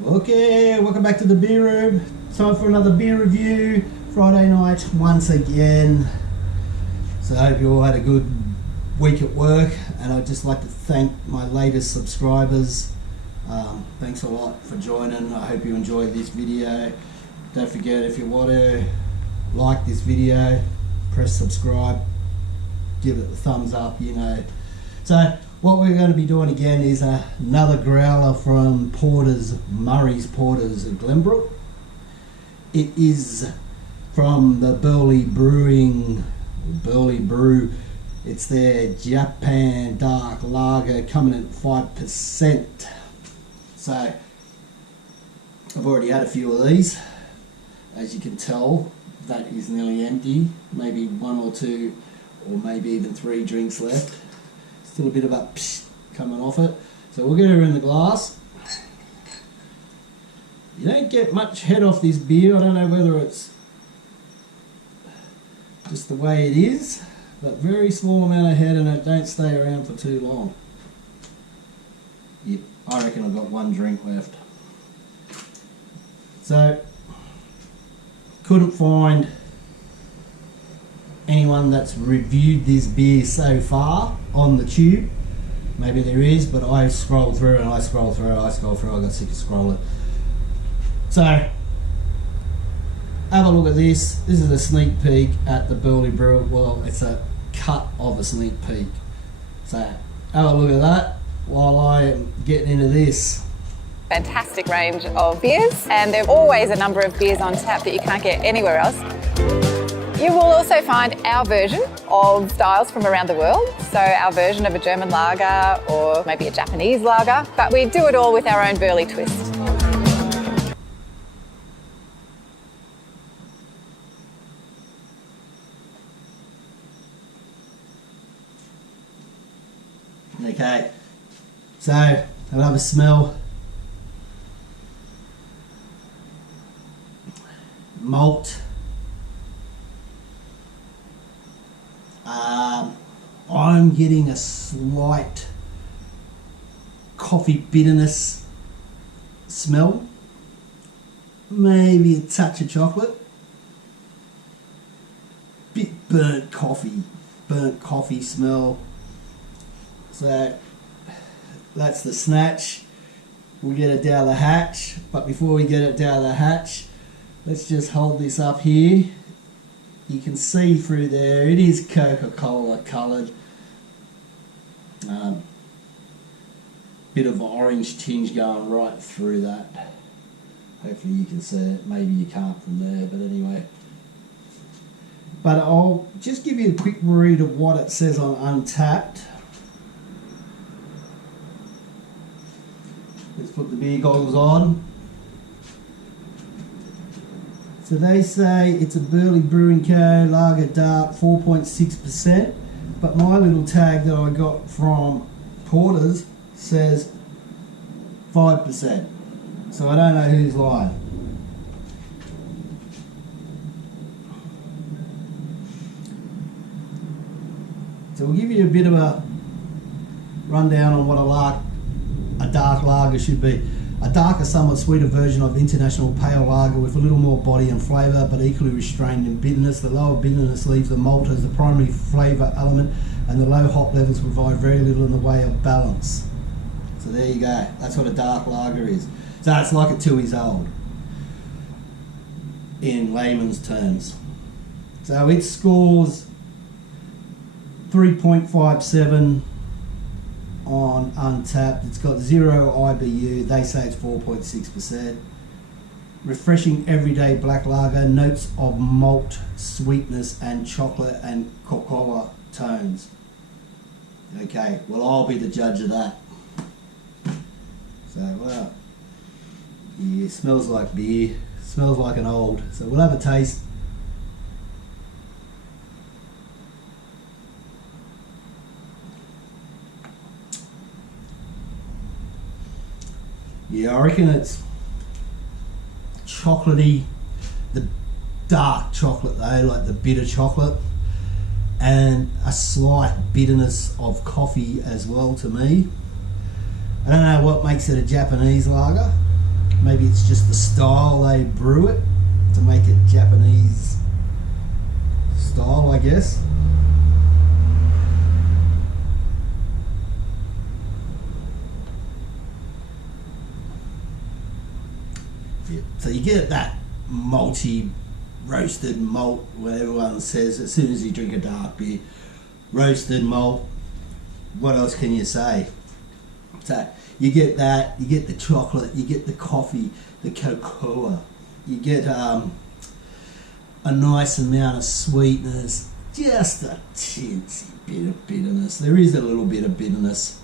Okay, welcome back to the beer room. Time for another beer review. Friday night once again. So I hope you all had a good week at work, and I'd just like to thank my latest subscribers. Thanks a lot for joining. I hope you enjoyed this video. Don't forget, if you want to like this video, press subscribe, give it a thumbs up, you know. So what we're going to be doing again is another growler from Murray's Porters of Glenbrook. It is from the Burleigh Brew. It's their Japan Dark Lager, coming at 5%. So I've already had a few of these. As you can tell, that is nearly empty. Maybe one or two, or maybe even 3 drinks left. Still a bit of a psh coming off it. So we'll get her in the glass. You don't get much head off this beer. I don't know whether it's just the way it is, but very small amount of head, and it don't stay around for too long. Yep, I reckon I've got 1 drink left. So couldn't find anyone that's reviewed this beer so far on the tube. Maybe there is, but I scrolled through and I scrolled through. I got sick of scrolling. So have a look at this. This is a sneak peek at the Burleigh Brew. Well, it's a cut of a sneak peek. So have a look at that while I am getting into this. Fantastic range of beers, and there are always a number of beers on tap that you can't get anywhere else. You will also find our version of styles from around the world, so our version of a German lager or maybe a Japanese lager, but we do it all with our own Burleigh twist. Okay, so I'll have a smell. Malt. I'm getting a slight coffee bitterness smell. Maybe a touch of chocolate. Bit burnt coffee smell. So that's the snatch. We'll get it down the hatch, but before we get it down the hatch, let's just hold this up here. You can see through there, it is Coca-Cola coloured. Bit of orange tinge going right through that. Hopefully you can see it. Maybe you can't from there, but anyway. But I'll just give you a quick read of what it says on Untapped. Let's put the beer goggles on. So they say it's a Burleigh Brewing Co. Lager Dark, 4.6%, but my little tag that I got from Porters says 5%. So I don't know who's lying. So we'll give you a bit of a rundown on what a dark lager should be. A darker, somewhat sweeter version of international pale lager with a little more body and flavour, but equally restrained in bitterness. The lower bitterness leaves the malt as the primary flavour element, and the low hop levels provide very little in the way of balance. So there you go. That's what a dark lager is. So it's like a 2 years old, in layman's terms. So it scores 3.57 on Untapped. It's got 0 IBU. They say it's 4.6%. Refreshing everyday black lager, notes of malt, sweetness, and chocolate and cocoa tones. Okay, well, I'll be the judge of that. So, well, yeah, smells like beer. Smells like an old. So we'll have a taste. Yeah, I reckon it's chocolatey, the dark chocolate though, like the bitter chocolate, and a slight bitterness of coffee as well to me. I don't know what makes it a Japanese lager. Maybe it's just the style they brew it to make it Japanese style, I guess. Yeah. So you get that malty, roasted malt, what everyone says as soon as you drink a dark beer. Roasted malt. What else can you say? So you get that, you get the chocolate, you get the coffee, the cocoa, you get a nice amount of sweetness, just a teensy bit of bitterness. There is a little bit of bitterness.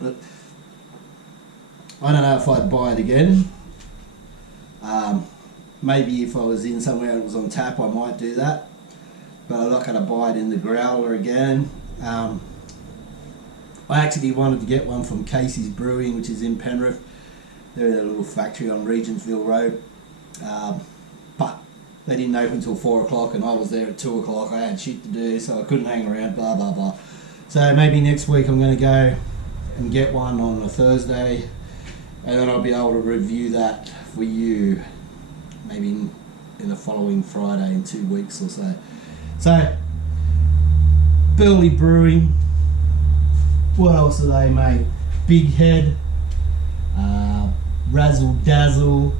But I don't know if I'd buy it again. Maybe if I was in somewhere and it was on tap, I might do that. But I'm not going to buy it in the growler again. I actually wanted to get one from Casey's Brewing, which is in Penrith. They're in a little factory on Regentsville Road. But they didn't open until 4 o'clock and I was there at 2 o'clock. I had shit to do, so I couldn't hang around, blah, blah, blah. So maybe next week I'm going to go and get one on a Thursday, and then I'll be able to review that for you maybe in the following Friday in 2 weeks or so. So, Burleigh Brewing, what else do they make? Big Head, Razzle Dazzle,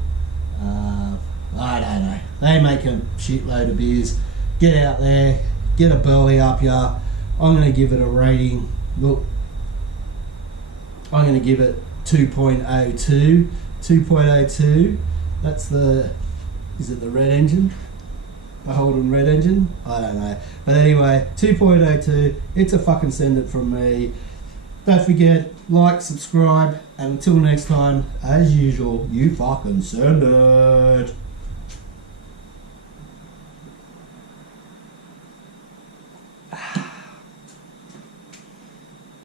I don't know. They make a shitload of beers. Get out there, get a Burleigh up here. I'm going to give it a rating. Look, I'm going to give it 2.02. 2.02. That's the, is it the red engine? The Holden red engine? I don't know. But anyway, 2.02. It's a fucking send it from me. Don't forget, like, subscribe, and until next time, as usual, you fucking send it.